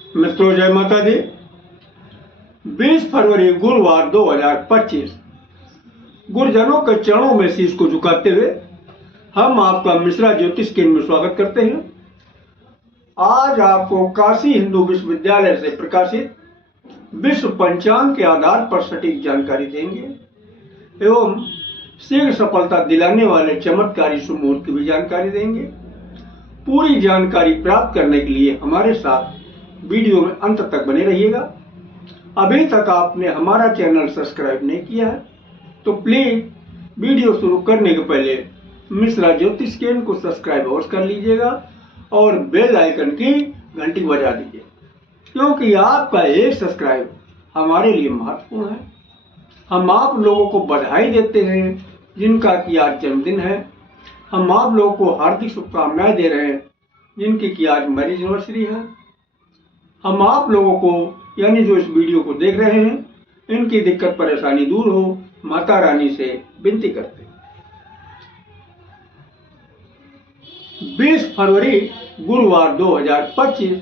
मित्रों, जय माता दी। 20 फरवरी गुरुवार 2025 गुरुजनों के चरणों में शीश को झुकाते हुए हम आपका मिश्रा ज्योतिष केंद्र में स्वागत करते हैं। आज आपको काशी हिंदू विश्वविद्यालय से प्रकाशित विश्व पंचांग के आधार पर सटीक जानकारी देंगे एवं शीघ्र सफलता दिलाने वाले चमत्कारी शुभ मुहूर्त की भी जानकारी देंगे। पूरी जानकारी प्राप्त करने के लिए हमारे साथ वीडियो में अंत तक बने रहिएगा। अभी तक आपने हमारा चैनल सब्सक्राइब नहीं किया है तो प्लीज वीडियो शुरू करने के पहले मिश्रा ज्योतिष केंद्र को सब्सक्राइब अवश्य कर लीजिएगा और बेल आइकन की घंटी बजा दीजिए, क्योंकि आपका एक सब्सक्राइब हमारे लिए महत्वपूर्ण है। हम आप लोगों को बधाई देते हैं जिनका कि आज जन्मदिन है। हम आप लोगों को हार्दिक शुभकामनाएं दे रहे हैं जिनकी कि आज मैरिज एनिवर्सरी है। हम आप लोगों को यानी जो इस वीडियो को देख रहे हैं इनकी दिक्कत परेशानी दूर हो, माता रानी से विनती करते हैं। 20 फरवरी गुरुवार 2025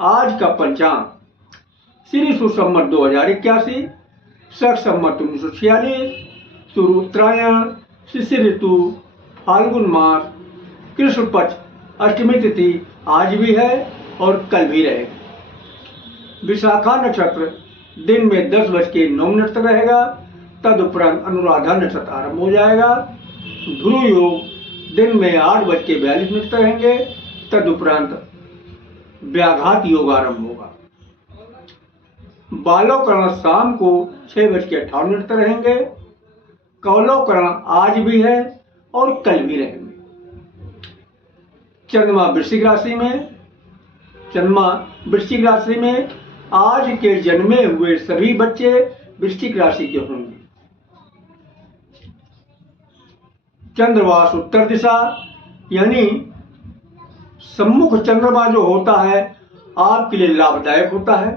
आज का पंचांग श्री सुसंवत 2081, शक संवत 1946, शुरू उत्तरायण, शिशिर ऋतु, फाल्गुन मास, कृष्ण पक्ष, अष्टमी तिथि आज भी है और कल भी रहेगी। विशाखा नक्षत्र दिन में 10:09 तक रहेगा, तदुपरांत अनुराधा नक्षत्र आरंभ हो जाएगा। ध्रुव योग दिन में 8:42 तक रहेंगे, तदुपरांत व्याघात योग आरंभ होगा। बालोकरण शाम को 6:58 तक रहेंगे। कौलोकरण आज भी है और कल भी रहेंगे। चंद्रमा वृश्चिक राशि में आज के जन्मे हुए सभी बच्चे वृश्चिक राशि के होंगे। चंद्रवास उत्तर दिशा यानी सम्मुख चंद्रमा जो होता है आपके लिए लाभदायक होता है।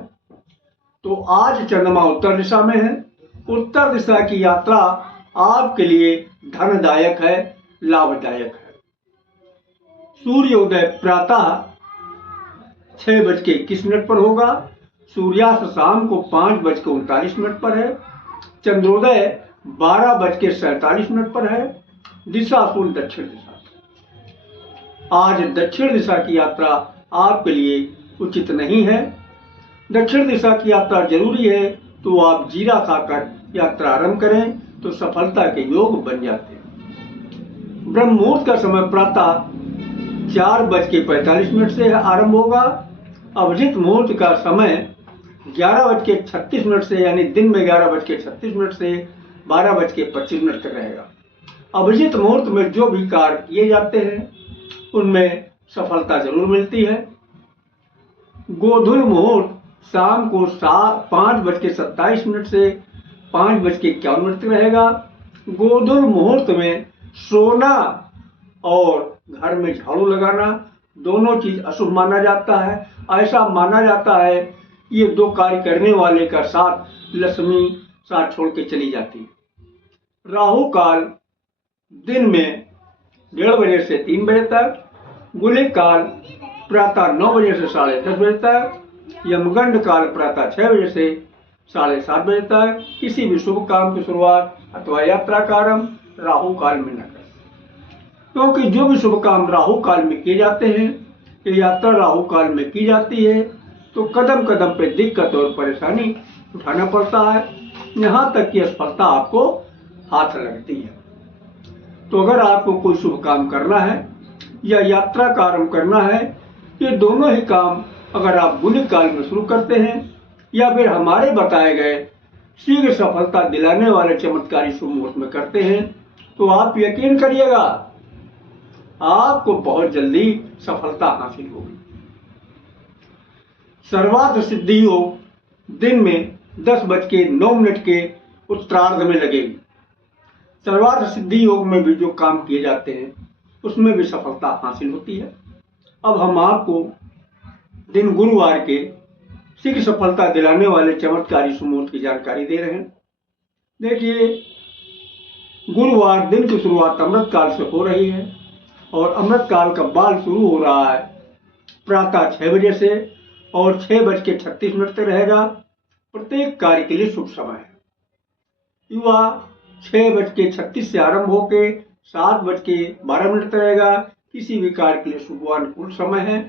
तो आज चंद्रमा उत्तर दिशा में है। उत्तर दिशा की यात्रा आपके लिए धनदायक है, लाभदायक है। सूर्योदय प्रातः 6:21 पर होगा। सूर्यास्त शाम को 5:39 पर है। चंद्रोदय 12:47 पर है। दिशा शुल दक्षिण दिशा। आज दक्षिण दिशा की यात्रा आपके लिए उचित नहीं है। दक्षिण दिशा की यात्रा जरूरी है तो आप जीरा खाकर यात्रा आरंभ करें तो सफलता के योग बन जाते हैं। ब्रह्म मुहूर्त का समय प्रातः 4:45 से आरंभ होगा। अभिजित मुहूर्त का समय 11:36 से यानी दिन में 11:36 से 12:25 तक रहेगा। अभिजित मुहूर्त में जो भी कार्य किए जाते हैं उनमें सफलता जरूर मिलती है। गोधूल मुहूर्त शाम को 5:27 से 5:51 तक रहेगा। गोधूल मुहूर्त में सोना और घर में झाड़ू लगाना दोनों चीज अशुभ माना जाता है। ऐसा माना जाता है ये दो कार्य करने वाले का साथ लक्ष्मी साथ छोड़ के चली जाती है। राहु काल दिन में 1:30 से 3 बजे तक, गुलिक काल प्रातः 9 बजे से 10:30 बजे तक, यमगंड काल प्रातः 6 बजे से 7:30 बजे तक। किसी भी शुभ काम की शुरुआत अथवा यात्रा का आरंभ राहु काल में न करें, क्योंकि जो भी शुभ काम राहु काल में किए जाते हैं, ये यात्रा राहु काल में की जाती है तो कदम कदम पे दिक्कत और परेशानी उठाना पड़ता है, यहाँ तक कि असफलता आपको हाथ लगती है। तो अगर आपको कोई शुभ काम करना है या यात्रा का आरंभ करना है, ये दोनों ही काम अगर आप गुलिक काल में शुरू करते हैं या फिर हमारे बताए गए शीघ्र सफलता दिलाने वाले चमत्कारी शुभ मुहूर्त में करते हैं तो आप यकीन करिएगा आपको बहुत जल्दी सफलता हासिल होगी। सर्वार्थ सिद्धि योग दिन में 10:09 के उत्तरार्ध में लगेगी। सर्वार्थ सिद्धि योग में भी जो काम किए जाते हैं उसमें भी सफलता हासिल होती है। अब हम आपको दिन गुरुवार के शीघ्र सफलता दिलाने वाले चमत्कारी शुभ मुहूर्त की जानकारी दे रहे हैं। देखिए, गुरुवार दिन की शुरुआत अमृत काल से हो रही है और अमृत काल का बाल शुरू हो रहा है प्रातः 6 बजे से और 6:36 तक रहेगा। प्रत्येक कार्य के लिए शुभ समय है। युवा 6:36 से आरंभ होकर 7:12 तक रहेगा। किसी भी कार्य के लिए शुभ अनुकूल समय है।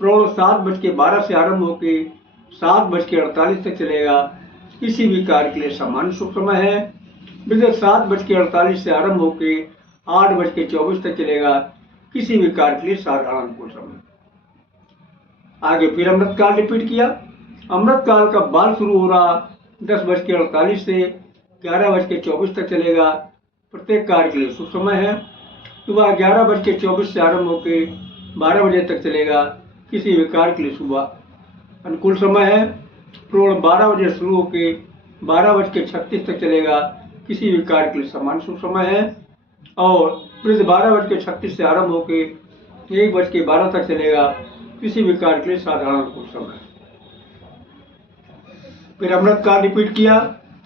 प्रौढ़ 7:12 से आरंभ होकर 7:48 तक चलेगा। किसी भी कार्य के लिए सामान्य शुभ समय है। वृद्ध 7:48 से आरंभ होकर 8:24 तक चलेगा। किसी भी कार्य के लिए साधारण अनुकूल समय। आगे फिर अमृत काल रिपीट किया। अमृत काल का बाल शुरू हो रहा 10:48 से 11:24 तक चलेगा। प्रत्येक कार्य के लिए शुभ समय है। सुबह 11:24 से आरंभ होकर 12 बजे तक चलेगा। किसी भी कार्य के लिए सुबह अनुकूल समय है। प्रौढ़ 12 बजे शुरू होकर 12:36 तक चलेगा। किसी भी कार्य के लिए समान शुभ समय है। और वृद्ध 12:36 से आरंभ होकर 1:12 तक चलेगा। किसी भी कार्य के लिए साधारण अनुकूल समय है। फिर अमृत काल रिपीट किया।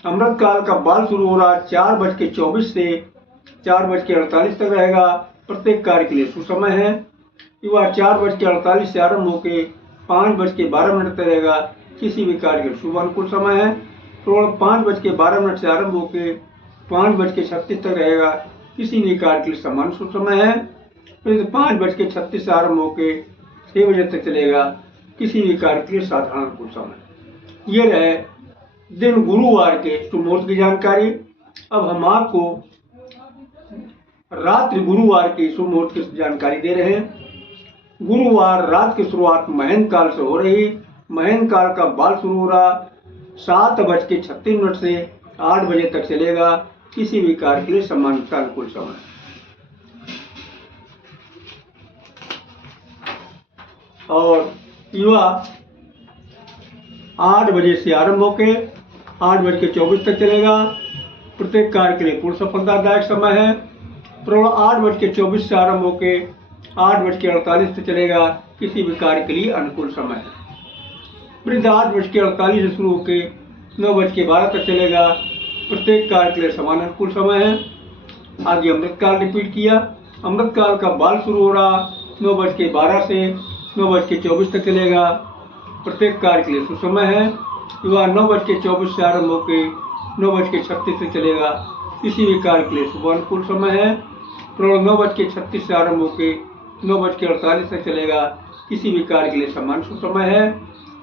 अमृत काल का बाल शुरू हो रहा 4:24 से 4:48 तक रहेगा। प्रत्येक कार्य के लिए सुसमय है। युवा 4:48 से आरंभ होकर 5:12 तक रहेगा। किसी भी कार्य के लिए शुभ अनुकूल समय है। प्रौढ़ 5:12 से आरंभ होकर 5:36 तक रहेगा। किसी भी कार्य के लिए समान शुभ समय है। फिर 5:36 से आरंभ होकर 6 बजे तक चलेगा। किसी भी कार्य के लिए साधारण अनुकूल समय। ये रहे दिन गुरुवार के शुभ मुहूर्त की जानकारी। अब हम आपको रात्रि गुरुवार के शुभ मुहूर्त की जानकारी दे रहे हैं। गुरुवार रात की शुरुआत महन काल से हो रही। महन काल का बाल शुरू हो रहा 7:36 से 8 बजे तक चलेगा। किसी भी कार्य के लिए समानता अनुकूल समय। और युवा 8 बजे से आरंभ होकर 8:24 तक चलेगा। प्रत्येक कार्य के लिए पूर्ण सफलतादायक समय है। प्रौढ़ 8:24 से आरंभ होकर 8:48 तक चलेगा। किसी भी कार्य के लिए अनुकूल समय है। वृद्ध 8:48 से शुरू होकर 9:12 तक चलेगा। प्रत्येक कार्य के लिए समान अनुकूल समय है। आगे अमृत काल रिपीट किया। अमृत काल का बाल शुरू हो रहा 9:12 से 9:24 तक चलेगा। प्रत्येक कार्य के लिए सुसमय है। युवा 9:24 से आरंभ होकर 9:36 तक चलेगा। किसी भी कार्य के लिए शुभ अनुकूल समय है। प्रौढ़ 9:36 से आरंभ होकर 9:48 तक चलेगा। किसी भी कार्य के लिए समान शुभ समय है।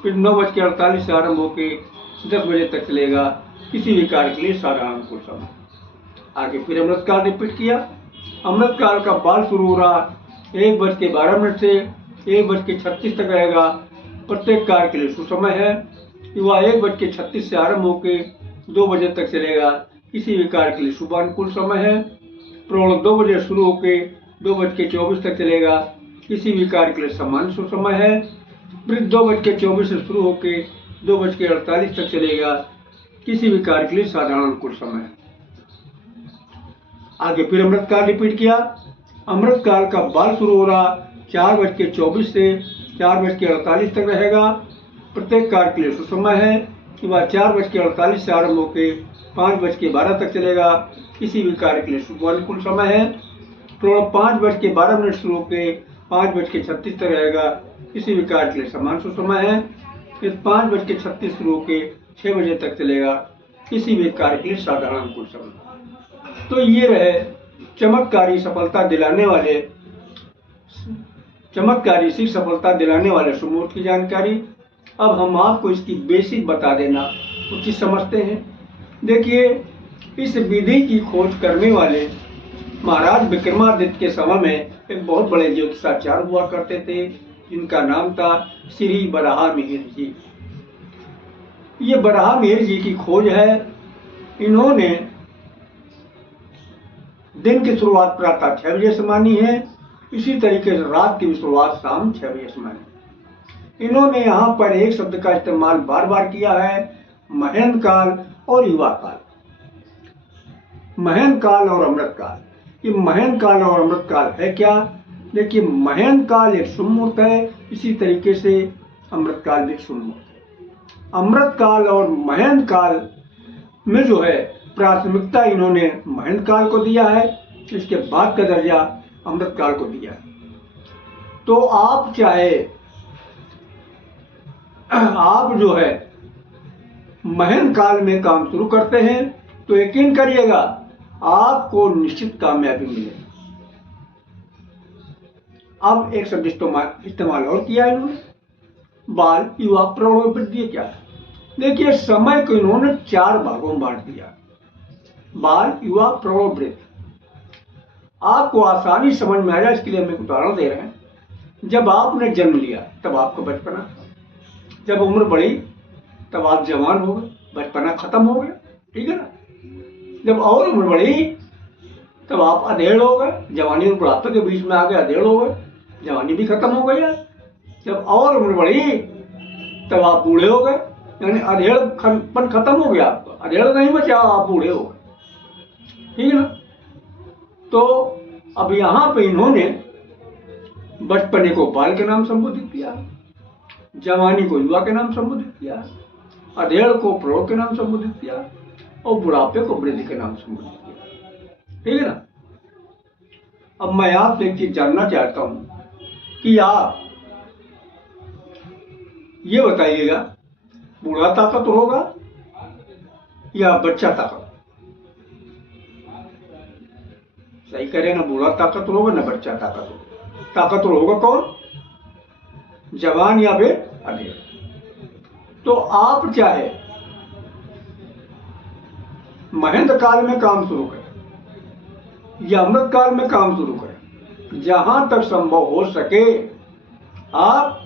फिर 9:48 से आरंभ होकर 10 बजे तक चलेगा। किसी भी कार्य के लिए साधारण अनुकूल समय। आगे फिर अमृत काल रिपीट किया। अमृत काल का बाल शुरू हो रहा 1:12 से 1:36 तक रहेगा। प्रत्येक कार्य के लिए सुसमय है। युवा 1:36 से आरंभ होकर 2 बजे तक चलेगा। किसी भी कार्य के लिए शुभ अनुकूल समय है। प्रौढ़ 2 बजे शुरू होकर 2:24 तक चलेगा। किसी भी कार्य के लिए समान शुभ समय है। वृद्ध 2:24 से शुरू होकर 2:48 तक चलेगा। किसी भी कार्य के लिए साधारण अनुकूल समय है। आगे फिर अमृत काल रिपीट किया। अमृत काल का बाल शुरू हो रहा 4:24 से 4:48 तक रहेगा। प्रत्येक कार्य के लिए सुसमय है। युवा 4:48 से आरंभ होकर 5:12 तक चलेगा। किसी भी कार्य के लिए शुभ अनुकूल समय है। प्रौढ़ 5:12 शुरू होकर 5:36 तक रहेगा। किसी भी कार्य के लिए समान सुसमय है। फिर 5:36 शुरू होकर 6 बजे तक चलेगा। किसी भी कार्य के लिए साधारण अनुकूल समय। तो ये रहे चमत्कारी सफलता दिलाने वाले शुभ मुहूर्त की जानकारी। अब हम आपको इसकी बेसिक बता देना उचित समझते हैं। देखिए, इस विधि की खोज करने वाले महाराज विक्रमादित्य के समय में एक बहुत बड़े ज्योतिषाचार्य हुआ करते थे, जिनका नाम था श्री बराह मिहिर जी। ये बराह मिहिर जी की खोज है। इन्होंने दिन की शुरुआत प्रातः 6 बजे से मानी है। इसी तरीके से रात की शुरुआत शाम 6 बजे से मानी। इन्होंने यहाँ पर एक शब्द का इस्तेमाल बार बार किया है, महन काल और युवा काल। महन काल और अमृत काल। ये महन काल और अमृत काल है क्या? देखिए, महन काल एक शुभ मुहूर्त है। इसी तरीके से अमृत काल भी शुभ मुहूर्त है। अमृत काल और महन काल में जो है प्राथमिकता इन्होंने महन काल को दिया है। इसके बाद का दर्जा अमृत काल को दिया है। तो आप चाहे आप जो है महंत काल में काम शुरू करते हैं तो यकीन करिएगा आपको निश्चित कामयाबी मिलेगी। अब एक शब्द इस्तेमाल और किया इन्होंने, बाल युवा प्रौढ़ वृद्धि। क्या देखिए, समय को इन्होंने 4 भागों में बांट दिया, बाल युवा प्रौढ़ वृद्ध। आपको आसानी समझ में आ जाए इसके लिए हम एक उदाहरण दे रहे हैं। जब आपने जन्म लिया तब आपको बचपना था, जब उम्र बढ़ी तब आप जवान हो गए, बचपना खत्म हो गया, ठीक है ना। जब और उम्र बढ़ी तब आप अधेड़ हो गए, जवानी और बुढ़ापे के बीच में आ गए, अधेड़ हो गए, जवानी भी खत्म हो गई। जब और उम्र बढ़ी तब आप बूढ़े हो गए, यानी अधेड़पन खत्म हो गया, आपका अधेड़ नहीं बचा, आप बूढ़े हो गए, ठीक है ना। तो अब यहाँ पे इन्होंने बचपने को बाल के नाम संबोधित किया, जवानी को युवा के नाम संबोधित किया, अधेड़ को प्रौढ़ के नाम संबोधित किया और बुढ़ापे को वृद्ध के नाम संबोधित किया, ठीक है ना। अब मैं आपसे एक चीज जानना चाहता हूं कि आप ये बताइएगा, बूढ़ा ताकतवर होगा या बच्चा ताकतवर? सही करें ना, बूढ़ा ताकतवर होगा ना बच्चा ताकतवर? ताकतवर होगा कौन? जवान या फिर अधेड़? तो आप चाहे महंत काल में काम शुरू करें या अमृत काल में काम शुरू करें, जहां तक संभव हो सके आप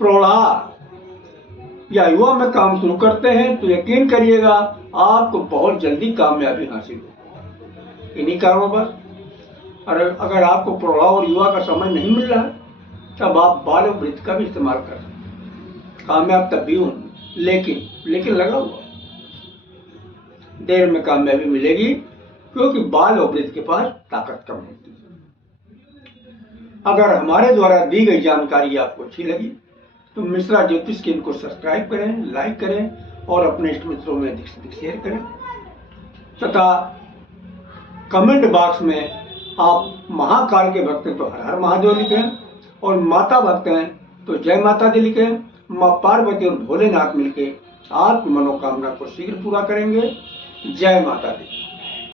प्रौढ़ा या युवा में काम शुरू करते हैं तो यकीन करिएगा आपको बहुत जल्दी कामयाबी हासिल हो। इन्हीं कारणों पर अगर आपको प्रौढ़ा और युवा का समय नहीं मिल रहा है तब आप बाल और वृद्ध का भी इस्तेमाल कर सकते हैं, कामयाब तब भी होंगे। लेकिन लगा हुआ देर में कामयाबी मिलेगी, क्योंकि बाल और वृद्ध के पास ताकत कम होती है। अगर हमारे द्वारा दी गई जानकारी आपको अच्छी लगी तो मिश्रा ज्योतिष के इनको सब्सक्राइब करें, लाइक करें और अपने इष्ट मित्रों में अधिक से अधिक शेयर करें तथा कमेंट बॉक्स में आप महाकाल के भक्त हैं तो हर हर महादेव लिखें और माता भक्त हैं तो जय माता दी लिखें। माँ पार्वती और भोलेनाथ मिलके आपकी मनोकामना को शीघ्र पूरा करेंगे। जय माता दी।